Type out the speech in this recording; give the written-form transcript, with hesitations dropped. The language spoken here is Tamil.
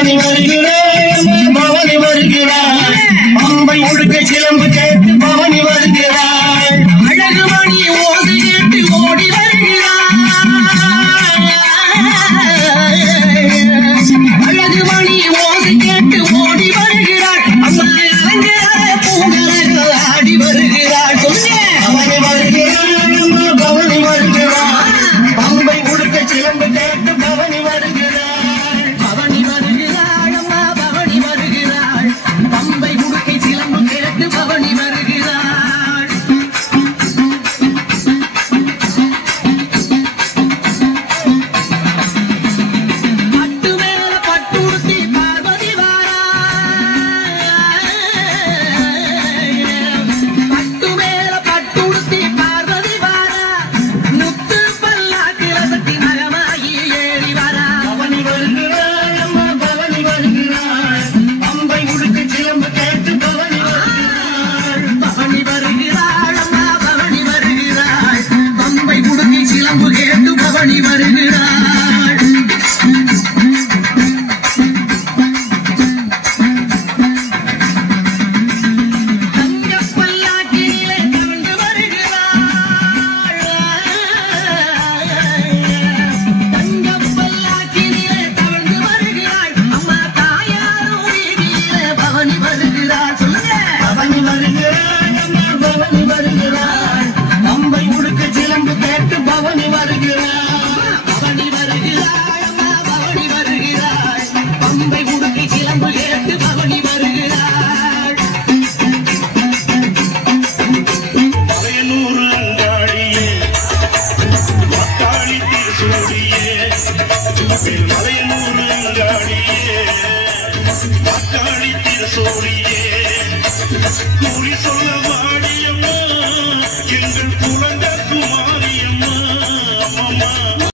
பவனி வருகிறாள் பவனி வருகிறாள் பம்பை முழுக்க சிலம்பு கேட்டு பவனி வருகிறாள் அழகு மணி ஓசை கேட்டு ஓடி வருகிறாள் அழகு மணி ஓசை கேட்டு ஓடி வருகிறாள் அம்மா அலங்கார பூங்கரங்கள் ஆடி வருகிறாள் பவனி வருகிறாள் பவனி வருகிறாள் பம்பை முழுக்க சிலம்பு கேட்டு பவனி வருகிறாள் பவனி வருகிறாள் அம்மா பவனி வருகிறாள் பம்பை முழுக்க சிலம்பு கேட்டு பவனி வருகிறாள் பட்டு மேல பட்டுடுத்தி பார்வதி வாரா பட்டு மேல பட்டுடுத்தி பார்வதி வாரா முத்து பல்லாக்கில சக்தி மகமாயி ஏறி வாரா பவனி வருகிறாள் அம்மா பவனி வருகிறாள் பம்பை முழுக்க சிலம்பு கேட்டு பவனி வருகிறாள் பவனி வருகிறாள் அம்மா பவனி வருகிறாள் பம்பை முழுக்க சிலம்பு கேட்டு பவனி வருகிறாள் தங்கப் பல்லாக்கினிலே தவழ்ந்து வருகிறாள் தங்கப் பல்லாக்கினிலே தவழ்ந்து வருகிறாள் அம்மா தாயாரும் வீதியிலே பவனி வருகிறாள் சொல்லுங்க பவனி வருகிறாள் அம்மா பவனி வருகிறாள் பம்பை முழுக்க சிலம்பு கேட்டு பவனி வருகிறாள் பவனி வருகிறாள் அம்மா பவனி வருகிறாள் பம்பை முழுக்க சிலம்பு கேட்டு பவனி வருகிறாள் மலையனூர் அங்காடியே வாக்காளி திருசூடியே மலையனூர் அங்காடியே வாக்காளி திருசூடியே கூறி சொல்ல வாடியம்மா